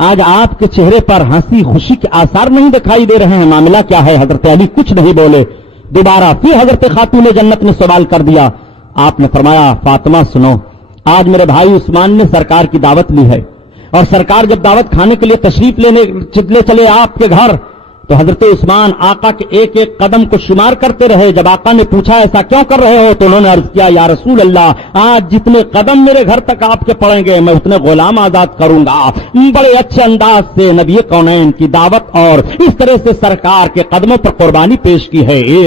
آج آپ کے چہرے پر ہنسی خوشی کے آثار نہیں دکھائی دے رہے ہیں، معاملہ کیا ہے؟ حضرت علی کچھ نہیں بولے. دوبارہ پھر حضرت خاتون جنت نے سوال کر دیا. آپ نے فرمایا فاطمہ سنو، آج میرے بھائی عثمان نے سرکار کی دعوت لی ہے، اور سرکار جب دعوت کھانے کے لیے تشریف لے چلے آپ کے گھر تو حضرت عثمان آقا کے ایک ایک قدم کو شمار کرتے رہے. جب آقا نے پوچھا ایسا کیوں کر رہے ہو تو انہوں نے عرض کیا یا رسول اللہ، آج جتنے قدم میرے گھر تک آپ کے پڑیں گے میں اتنے غلام آزاد کروں گا. بڑے اچھے انداز سے نبی کونین کی دعوت اور اس طرح سے سرکار کے قدموں پر قربانی پیش کی ہے. اے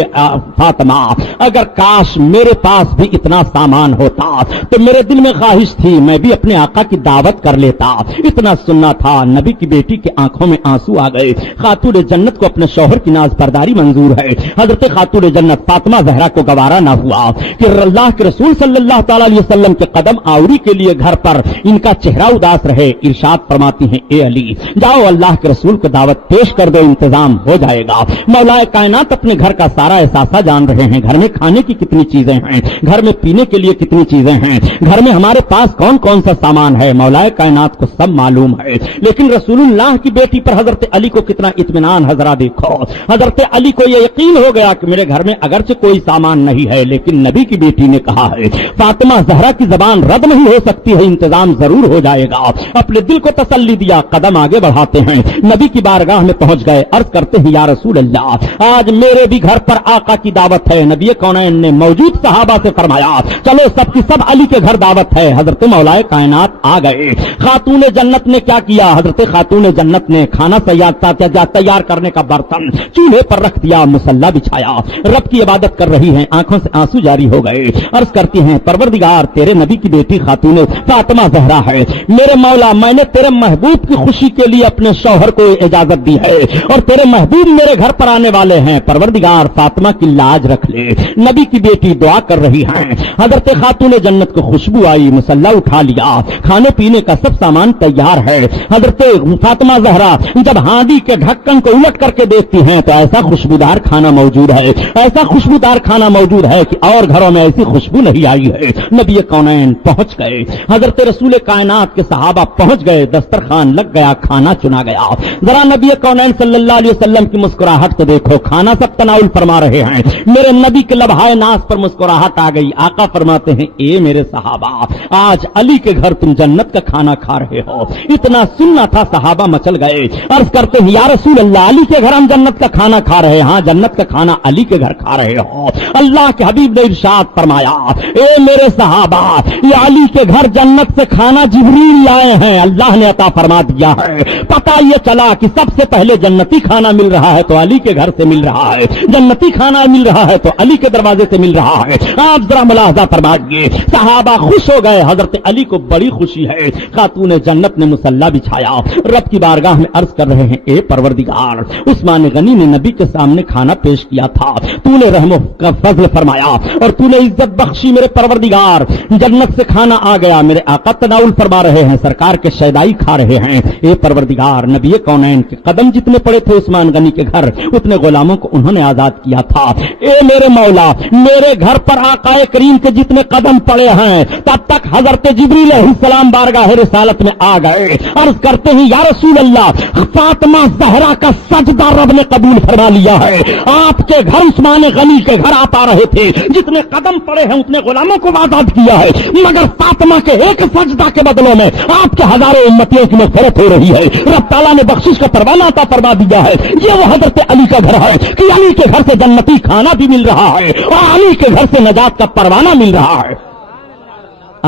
فاطمہ، اگر کاش میرے پاس بھی اتنا سامان ہوتا تو میرے دل میں خواہش تھی میں بھی اپنے آقا کی دعوت کر لیتا. اتنا سننا تھا. نبی کی بیٹی کے آنکھوں میں آنسو آ گئے. خاتون جنت کو اپنے شوہر کی ناز برداری منظور ہے. حضرت خاتون جنت فاطمہ زہرا کو گوارا نہ ہوا کہ اللہ کے رسول صلی اللہ تعالی علیہ وسلم کے قدم آوری کے لیے گھر پر ان کا چہرہ اداس رہے. ارشاد فرماتی ہیں اے علی جاؤ اللہ کے رسول کو دعوت پیش کر دو، انتظام ہو جائے گا. مولا کائنات اپنے گھر کا سارا احساسہ جان رہے ہیں. گھر میں کھانے کی کتنی چیزیں ہیں، گھر میں پینے کے لیے کتنی چیزیں ہیں، گھر میں ہمارے پاس کون کون سا سامان ہے، مولا کائنات کو سب معلوم ہے. لیکن رسول اللہ کی بیٹی پر حضرت علی کو کتنا اطمینان. حضرات دیکھو، حضرت علی کو یہ یقین ہو گیا کہ میرے گھر میں اگرچہ کوئی سامان نہیں ہے لیکن نبی کی بیٹی نے کہا ہے فاطمہ زہرا کی زبان رد نہیں ہو سکتی ہے، انتظام ضرور ہو جائے گا. اپنے دل کو تسلی دیا، قدم آگے بڑھاتے ہیں. نبی کی بارگاہ میں پہنچ گئے. عرض کرتے ہیں یا رسول اللہ، آج میرے بھی گھر پر آقا کی دعوت ہے. نبی کونین نے موجود صحابہ سے فرمایا چلو سب کی سب علی کے گھر دعوت ہے. حضرت مولا کائنات آ گئے. خاتون جنت نے کیا کیا؟ حضرت خاتون جنت نے کھانا تیار کرنے کا برتن چولہے پر رکھ دیا، مصلی بچھایا، رب کی عبادت کر رہی ہیں. آنکھوں سے آنسو جاری ہو گئے. عرض کرتی ہیں پروردگار تیرے نبی کی بیٹی خاتون فاطمہ زہرا ہے. میرے مولا میں نے تیرے محبوب کی خوشی کے لیے اپنے شوہر کو اجازت دی ہے اور تیرے محبوب میرے گھر پر آنے والے ہیں. پروردگار فاطمہ کی لاج رکھ لے. نبی کی بیٹی دعا کر رہی ہیں. حضرت خاتون جنت کو خوشبو آئی، مصلی اٹھا لیا، کھانے پینے کا سب سامان تیار ہے. حضرت فاطمہ زہرا جب ہانڈی کے ڈھکن کو الٹ کر کے دیکھتی ہیں تو ایسا خوشبودار کھانا موجود ہے، ایسا خوشبودار کھانا موجود ہے کہ اور گھروں میں ایسی خوشبو نہیں آئی ہے. نبی کونین پہنچ گئے. حضرت رسول کائنات کے صحابہ پہنچ گئے. دسترخوان لگ گیا، کھانا چنا گیا. ذرا نبی کونین صلی اللہ علیہ وسلم کی مسکراہٹ کو دیکھو. کھانا سب تناول فرما رہے ہیں. میرے نبی کے لبہائے ناز پر مسکراہٹ آ گئی. آقا فرماتے ہیں اے میرے صحابہ، آج علی کے گھر تم جنت کا کھانا کھا رہے ہو. اتنا سننا تھا، صحابہ مچل گئے. عرض کرتے ہیں یا رسول اللہ، علی کے گھر ہم جنت کا کھانا کھا رہے ہیں. ہاں جنت کا کھانا علی کے گھر کھا رہے ہو. اللہ کے حبیب نے ارشاد فرمایا اے میرے صحابہ، یہ علی کے گھر جنت سے کھانا جبریل لائے ہیں، اللہ نے عطا فرما دیا ہے. پتہ یہ چلا کہ سب سے پہلے جنتی کھانا مل رہا ہے تو علی کے گھر سے مل رہا ہے، جنتی کھانا مل رہا ہے تو علی کے دروازے سے مل رہا ہے. آپ ذرا ملاحظہ فرمائیے، صحابہ خوش ہو گئے. حضرت علی کو بڑی خوشی ہے. خاتون جنت نے مصلی بچھایا، رب کی بارگاہ میں عرض کر رہے ہیں اے پروردگار، عثمان غنی نے نبی کے سامنے کھانا پیش کیا تھا، تو نے رحم کا فضل فرمایا اور تو نے عزت بخشی. میرے پروردگار جنت سے کھانا آ گیا، میرے آقا تناول فرما رہے ہیں، سرکار کے شیدائی کھا رہے ہیں. اے پروردگار نبی کونین کے قدم جتنے پڑے تھے عثمان غنی کے گھر، اتنے غلاموں کو انہوں نے آزاد کیا تھا. اے میرے مولا، میرے گھر پر آقا کریم کے جتنے قدم پڑے ہیں تب تک حضرت جبریل علیہ السلام بارگاہ رسالت میں آ گئے. عرض کرتے ہیں یا رسول اللہ، فاطمہ زہرا کا سجدہ رب نے قبول فرما لیا ہے. آپ کے گھر عثمان غنی کے گھر آپ آ رہے تھے، جتنے قدم پڑے ہیں اتنے غلاموں کو آزاد کیا ہے، مگر فاطمہ کے ایک سجدہ کے بدلوں میں آپ کے ہزاروں امتیوں کی مغفرت ہو رہی ہے. رب تعالیٰ نے بخشش کا پروانہ عطا فرما دیا ہے. یہ وہ حضرت علی کا گھر ہے کہ علی کے گھر سے جنتی کھانا بھی مل رہا ہے اور علی کے گھر سے نجات کا پروانہ مل رہا ہے.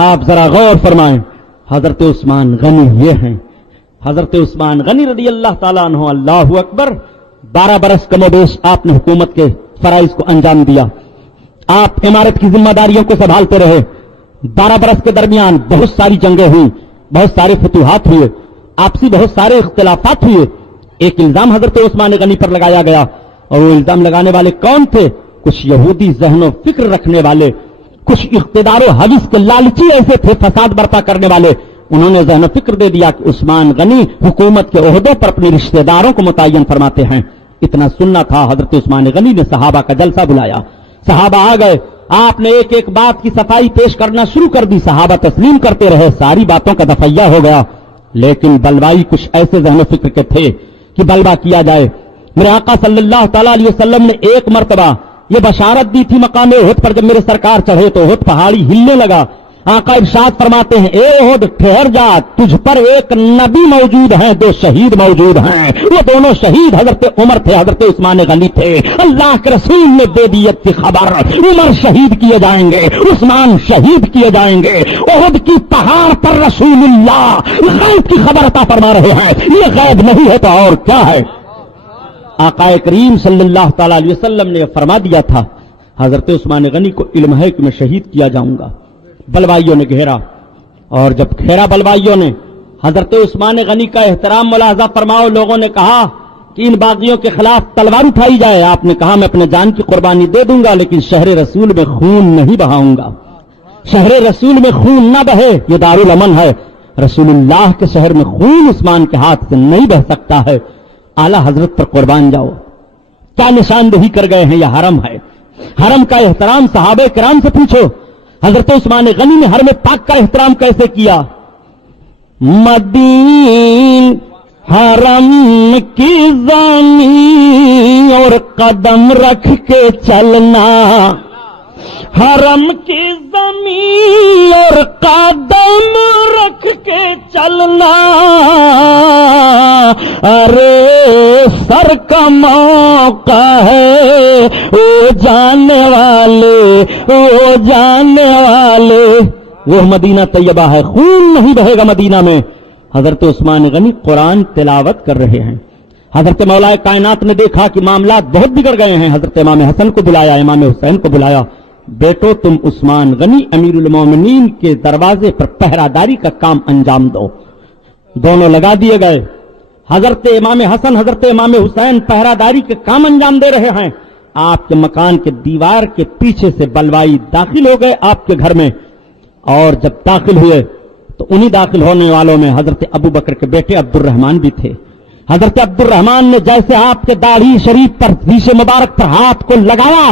آپ ذرا غور فرمائیں، حضرت عثمان غنی یہ ہیں. حضرت عثمان غنی رضی اللہ تعالیٰ عنہ، اللہ اکبر. 12 برس کم و بیش آپ نے حکومت کے فرائض کو انجام دیا. آپ عمارت کی ذمہ داریوں کو سنبھالتے رہے. 12 برس کے درمیان بہت ساری جنگیں ہوئی، بہت سارے فتوحات ہوئے، آپسی بہت سارے اختلافات ہوئے. ایک الزام حضرت عثمان غنی پر لگایا گیا اور وہ الزام لگانے والے کون تھے؟ کچھ یہودی ذہن و فکر رکھنے والے، کچھ اقتدار و حوث کے لالچی ایسے تھے فساد برپا کرنے والے. انہوں نے ذہن و فکر دے دیا کہ عثمان غنی حکومت کے عہدوں پر اپنے رشتہ داروں کو متعین فرماتے ہیں. اتنا سننا تھا، حضرت عثمان غنی نے صحابہ کا جلسہ بلایا. صحابہ آ گئے. آپ نے ایک ایک بات کی صفائی پیش کرنا شروع کر دی. صحابہ تسلیم کرتے رہے. ساری باتوں کا دفعہ ہو گیا. لیکن بلوائی کچھ ایسے ذہن و فکر کے تھے کہ بلوا کیا جائے. میرے آقا صلی اللہ تعالی علیہ وسلم نے ایک مرتبہ یہ بشارت دی تھی مقام احد پر، جب میرے سرکار چڑھے تو احد پہاڑی ہلنے لگا. آقا ارشاد فرماتے ہیں اے احد ٹھہر جا، تجھ پر ایک نبی موجود ہیں، دو شہید موجود ہیں. وہ دونوں شہید حضرت عمر تھے، حضرت عثمان غنی تھے. اللہ کے رسول نے دے دی کی خبر، عمر شہید کیے جائیں گے، عثمان شہید کیے جائیں گے. احد کی پہاڑ پر رسول اللہ غیب کی خبر عطا فرما رہے ہیں. یہ غیب نہیں ہے تو اور کیا ہے؟ آقا کریم صلی اللہ تعالی علیہ وسلم نے فرما دیا تھا حضرت عثمان غنی کو علم ہے کہ میں شہید کیا جاؤں گا. بلوائیوں نے گھیرا، اور جب گھیرا بلوائیوں نے حضرت عثمان غنی کا احترام ملاحظہ فرماؤ. لوگوں نے کہا کہ ان باغیوں کے خلاف تلوار اٹھائی جائے. آپ نے کہا میں اپنے جان کی قربانی دے دوں گا، لیکن شہر رسول میں خون نہیں بہاؤں گا. شہر رسول میں خون نہ بہے، یہ دارالامن ہے. رسول اللہ کے شہر میں خون عثمان کے ہاتھ سے نہیں بہ سکتا ہے. اعلی حضرت پر قربان جاؤ. کیا نشاندہی کر گئے ہیں؟ یہ حرم ہے. حرم کا احترام صحابہ کرام سے پوچھو. حضرت عثمان غنی نے حرم پاک کا احترام کیسے کیا؟ مدین حرم کی زمین اور قدم رکھ کے چلنا، حرم کی زمین اور قدم رکھ کے چلنا. ارے سر کا موقع ہے او جانے والے، او جانے والے. وہ مدینہ طیبہ ہے، خون نہیں بہے گا مدینہ میں. حضرت عثمان غنی قرآن تلاوت کر رہے ہیں. حضرت مولا کائنات نے دیکھا کہ معاملات بہت بگڑ گئے ہیں. حضرت امام حسن کو بلایا، امام حسین کو بلایا. بیٹو تم عثمان غنی امیر المومنین کے دروازے پر پہرہ داری کا کام انجام دو. دونوں لگا دیے گئے. حضرت امام حسن، حضرت امام حسین پہرہ داری کے کام انجام دے رہے ہیں. آپ کے مکان کے دیوار کے پیچھے سے بلوائی داخل ہو گئے آپ کے گھر میں، اور جب داخل ہوئے تو انہی داخل ہونے والوں میں حضرت ابو بکر کے بیٹے عبد الرحمان بھی تھے. حضرت عبد الرحمان نے جیسے آپ کے داڑھی شریف پر، ریش مبارک پر ہاتھ کو لگایا،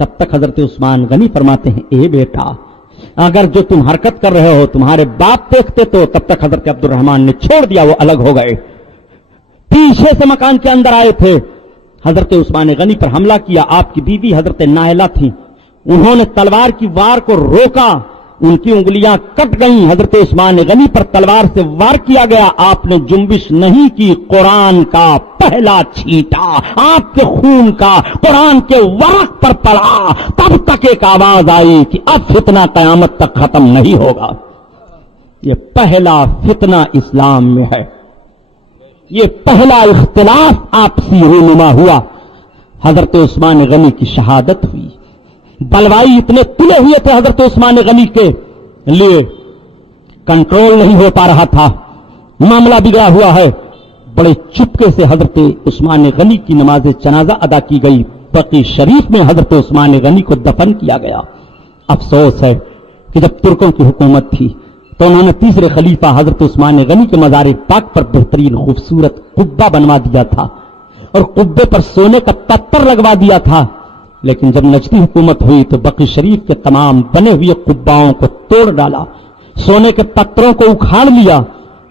تب تک حضرت عثمان غنی فرماتے ہیں اے بیٹا، اگر جو تم حرکت کر رہے ہو تمہارے باپ دیکھتے تو. تب تک حضرت عبد الرحمان نے چھوڑ دیا، وہ الگ ہو گئے. پیچھے سے مکان کے اندر آئے تھے، حضرت عثمان غنی پر حملہ کیا. آپ کی بیوی حضرت نائلہ تھی، انہوں نے تلوار کی وار کو روکا، ان کی انگلیاں کٹ گئیں. حضرت عثمان غنی پر تلوار سے وار کیا گیا. آپ نے جنبش نہیں کی. قرآن کا پہلا چھینٹا آپ کے خون کا قرآن کے ورق پر پڑا. تب تک ایک آواز آئی کہ اب فتنہ قیامت تک ختم نہیں ہوگا. یہ پہلا فتنہ اسلام میں ہے. یہ پہلا اختلاف آپسی رونما ہوا. حضرت عثمان غنی کی شہادت ہوئی. بلوائی اتنے تلے ہوئے تھے حضرت عثمان غنی کے لیے، کنٹرول نہیں ہو پا رہا تھا. معاملہ بگڑا ہوا ہے. بڑے چپکے سے حضرت عثمان غنی کی نماز جنازہ ادا کی گئی. بقی شریف میں حضرت عثمان غنی کو دفن کیا گیا. افسوس ہے کہ جب ترکوں کی حکومت تھی تو انہوں نے تیسرے خلیفہ حضرت عثمان غنی کے مزار پاک پر بہترین خوبصورت قبہ بنوا دیا تھا اور قبے پر سونے کا پتھر لگوا دیا تھا. لیکن جب نجدی حکومت ہوئی تو بقی شریف کے تمام بنے ہوئے قباؤں کو توڑ ڈالا، سونے کے پتھروں کو اکھاڑ لیا.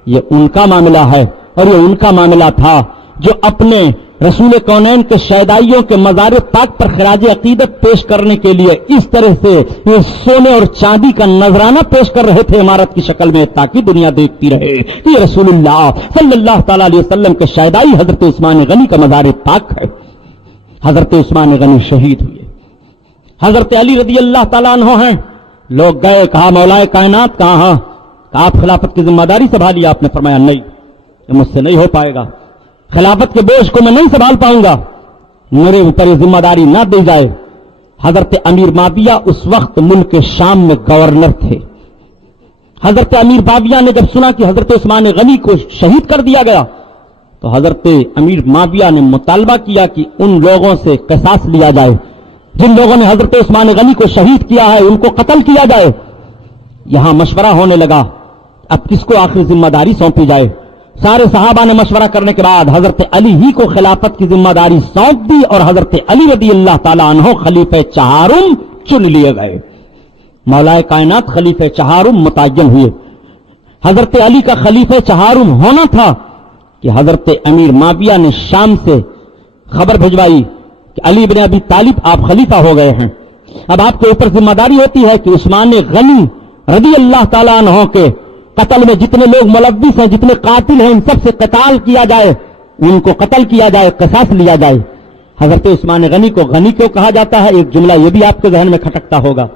یہ ان کا معاملہ ہے اور یہ ان کا معاملہ تھا جو اپنے رسول کونین کے شیدائیوں کے مزار پاک پر خراج عقیدت پیش کرنے کے لیے اس طرح سے یہ سونے اور چاندی کا نذرانہ پیش کر رہے تھے عمارت کی شکل میں، تاکہ دنیا دیکھتی رہے کہ یہ رسول اللہ صلی اللہ تعالی علیہ وسلم کے شیدائی حضرت عثمان غنی کا مزار پاک ہے. حضرت عثمان غنی شہید ہوئے. حضرت علی رضی اللہ تعالیٰ عنہ ہیں. لوگ گئے، کہا مولا کائنات کہاں؟ کہا آپ خلافت کی ذمہ داری سنبھالی. آپ نے فرمایا نہیں، یہ مجھ سے نہیں ہو پائے گا. خلافت کے بوجھ کو میں نہیں سنبھال پاؤں گا، میرے اوپر یہ ذمہ داری نہ دی جائے. حضرت امیر معاویہ اس وقت ملک شام میں گورنر تھے. حضرت امیر معاویہ نے جب سنا کہ حضرت عثمان غنی کو شہید کر دیا گیا تو حضرت امیر معاویہ نے مطالبہ کیا کہ ان لوگوں سے قصاص لیا جائے جن لوگوں نے حضرت عثمان غنی کو شہید کیا ہے، ان کو قتل کیا جائے. یہاں مشورہ ہونے لگا اب کس کو آخری ذمہ داری سونپی جائے. سارے صحابہ نے مشورہ کرنے کے بعد حضرت علی ہی کو خلافت کی ذمہ داری سونپ دی اور حضرت علی رضی اللہ تعالیٰ عنہ خلیفہ چہارم چن لیے گئے. مولا کائنات خلیفہ چہارم متعین ہوئے. حضرت علی کا خلیفہ چہارم ہونا تھا کہ حضرت امیر معاویہ نے شام سے خبر بھجوائی کہ علی بن ابی طالب آپ خلیفہ ہو گئے ہیں. اب آپ کے اوپر ذمہ داری ہوتی ہے کہ عثمان غنی رضی اللہ تعالیٰ عنہ کے قتل میں جتنے لوگ ملوث ہیں، جتنے قاتل ہیں، ان سب سے قتال کیا جائے، ان کو قتل کیا جائے، قصاص لیا جائے. حضرت عثمان غنی کو غنی کیوں کہا جاتا ہے؟ ایک جملہ یہ بھی آپ کے ذہن میں کھٹکتا ہوگا.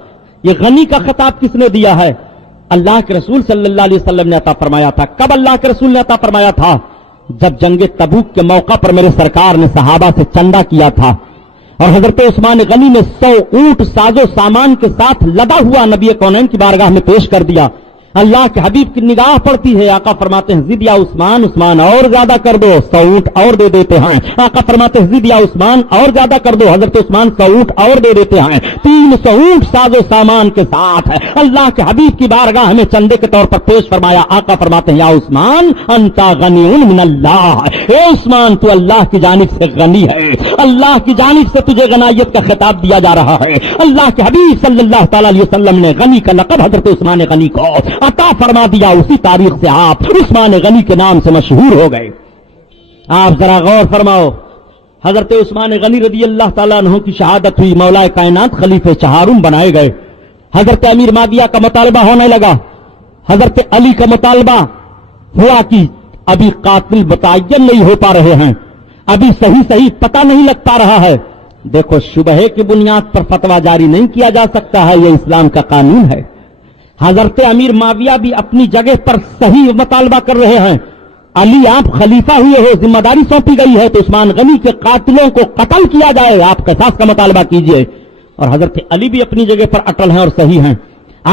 یہ غنی کا خطاب کس نے دیا ہے؟ اللہ کے رسول صلی اللہ علیہ وسلم نے عطا فرمایا تھا. کب اللہ کے رسول نے عطا فرمایا تھا؟ جب جنگ تبوک کے موقع پر میرے سرکار نے صحابہ سے چندہ کیا تھا اور حضرت عثمان غنی نے 100 اونٹ ساز و سامان کے ساتھ لدا ہوا نبی کونین کی بارگاہ میں پیش کر دیا. اللہ کے حبیب کی نگاہ پڑتی ہے، آقا فرماتے ہیں زد یا عثمان، عثمان اور زیادہ کر دو، 100 اونٹ اور دے دیتے ہیں. آقا فرماتے ہیں زد یا عثمان اور زیادہ کر دو، حضرت عثمان 100 اونٹ اور دے دیتے ہیں. 300 اونٹ ساز و سامان کے ساتھ اللہ کے حبیب کی بارگاہ میں چندے کے طور پر پیش فرمایا. آقا فرماتے ہیں یا عثمان انتا غنی من اللہ، اے عثمان تو اللہ کی جانب سے غنی ہے، اللہ کی جانب سے تجھے غنیت کا خطاب دیا جا رہا ہے. اللہ کے حبیب صلی اللہ تعالی علیہ وسلم نے غنی کا لقب حضرت عثمان غنی کو عطا فرما دیا. اسی تاریخ سے آپ عثمان غنی کے نام سے مشہور ہو گئے. آپ ذرا غور فرماؤ، حضرت عثمان غنی رضی اللہ تعالیٰ عنہ کی شہادت ہوئی، مولا کائنات خلیفہ چہارم بنائے گئے. حضرت امیر معاویہ کا مطالبہ ہونے لگا، حضرت علی کا مطالبہ ہوا کہ ابھی قاتل متعین نہیں ہو پا رہے ہیں، ابھی صحیح پتہ نہیں لگ پا رہا ہے. دیکھو شبہے کی بنیاد پر فتویٰ جاری نہیں کیا جا سکتا ہے، یہ اسلام کا قانون ہے. حضرت امیر معاویہ بھی اپنی جگہ پر صحیح مطالبہ کر رہے ہیں. علی آپ خلیفہ ہوئے ہو، ذمہ داری سونپی گئی ہے تو عثمان غنی کے قاتلوں کو قتل کیا جائے، آپ قصاص کا مطالبہ کیجئے. اور حضرت علی بھی اپنی جگہ پر اٹل ہیں اور صحیح ہیں.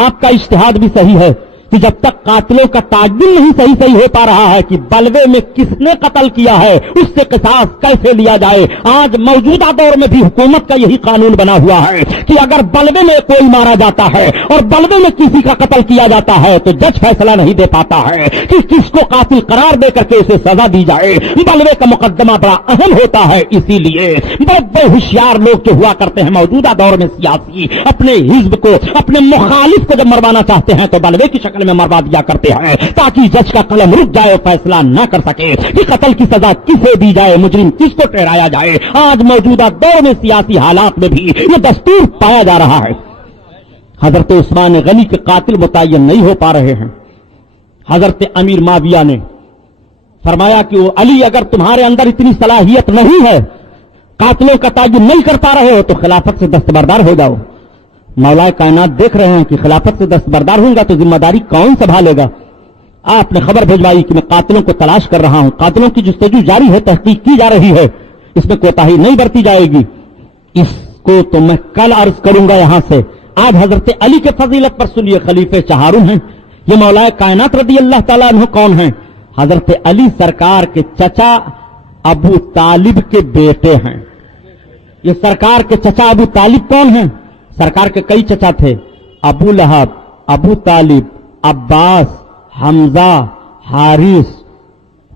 آپ کا اجتہاد بھی صحیح ہے کہ جب تک قاتلوں کا تعین نہیں صحیح ہو پا رہا ہے کہ بلوے میں کس نے قتل کیا ہے، اس سے قصاص کیسے لیا جائے. آج موجودہ دور میں بھی حکومت کا یہی قانون بنا ہوا ہے کہ اگر بلوے میں کوئی مارا جاتا ہے اور بلوے میں کسی کا قتل کیا جاتا ہے تو جج فیصلہ نہیں دے پاتا ہے کہ کس کو قاتل قرار دے کر کے اسے سزا دی جائے. بلوے کا مقدمہ بڑا اہم ہوتا ہے. اسی لیے بڑے ہوشیار لوگ جو ہوا کرتے ہیں موجودہ دور میں سیاسی، اپنے حزب کو، اپنے مخالف کو جب مروانا چاہتے ہیں تو بلوے کی شکل میں مروا دیا کرتے ہیں تاکہ جج کا قلم رک جائے اور فیصلہ نہ کر سکے کہ قتل کی سزا کسے دی جائے، مجرم کس کو ٹھہرایا جائے. آج موجودہ دور میں سیاسی حالات میں بھی یہ دستور پایا جا رہا ہے. حضرت عثمان غنی کے قاتل متعین نہیں ہو پا رہے ہیں. حضرت امیر معاویہ نے فرمایا کہ وہ علی اگر تمہارے اندر اتنی صلاحیت نہیں ہے، قاتلوں کا تعین نہیں کر پا رہے ہو تو خلافت سے دستبردار ہو جاؤ. مولا کائنات دیکھ رہے ہیں کہ خلافت سے دستبردار ہوں گا تو ذمہ داری کون سنبھالے گا. آپ نے خبر بھجوائی کہ میں قاتلوں کو تلاش کر رہا ہوں، قاتلوں کی جستجو جاری ہے، تحقیق کی جا رہی ہے، اس میں کوتاہی نہیں برتی جائے گی. اس کو تو میں کل عرض کروں گا یہاں سے. آج حضرت علی کے فضیلت پر سنیے، خلیفہ چہارم ہیں. یہ مولا کائنات رضی اللہ تعالیٰ عنہ کون ہیں؟ حضرت علی سرکار کے چچا ابو طالب کے بیٹے ہیں. یہ سرکار کے چچا ابو طالب کون ہیں؟ سرکار کے کئی چچا تھے، ابو لہب، ابو طالب، عباس، حمزہ، حارث،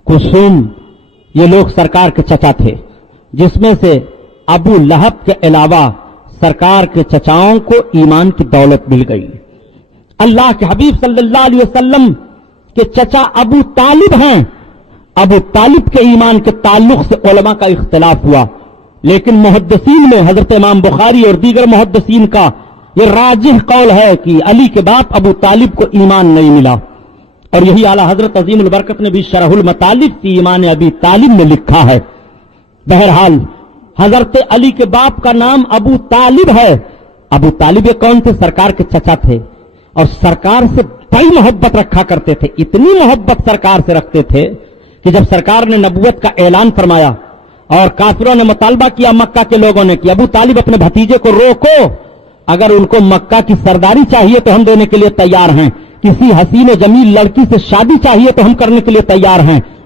کسم، یہ لوگ سرکار کے چچا تھے، جس میں سے ابو لہب کے علاوہ سرکار کے چچاؤں کو ایمان کی دولت مل گئی. اللہ کے حبیب صلی اللہ علیہ وسلم کے چچا ابو طالب ہیں. ابو طالب کے ایمان کے تعلق سے علماء کا اختلاف ہوا، لیکن محدثین میں حضرت امام بخاری اور دیگر محدثین کا یہ راجح قول ہے کہ علی کے باپ ابو طالب کو ایمان نہیں ملا. اور یہی اعلیٰ حضرت عظیم البرکت نے بھی شرح المطالب فی ایمان ابی طالب میں لکھا ہے. بہرحال حضرت علی کے باپ کا نام ابو طالب ہے. ابو طالب یہ کون تھے؟ سرکار کے چچا تھے اور سرکار سے بڑی محبت رکھا کرتے تھے. اتنی محبت سرکار سے رکھتے تھے کہ جب سرکار نے نبوت کا اعلان فرمایا اور کافروں نے مطالبہ کیا مکہ کے لوگوں نے کہ ابو طالب اپنے بھتیجے کو روکو، اگر ان کو مکہ کی سرداری چاہیے تو ہم دینے کے لیے تیار ہیں، کسی حسین و جمیل لڑکی سے شادی چاہیے تو ہم کرنے کے لیے تیار ہیں،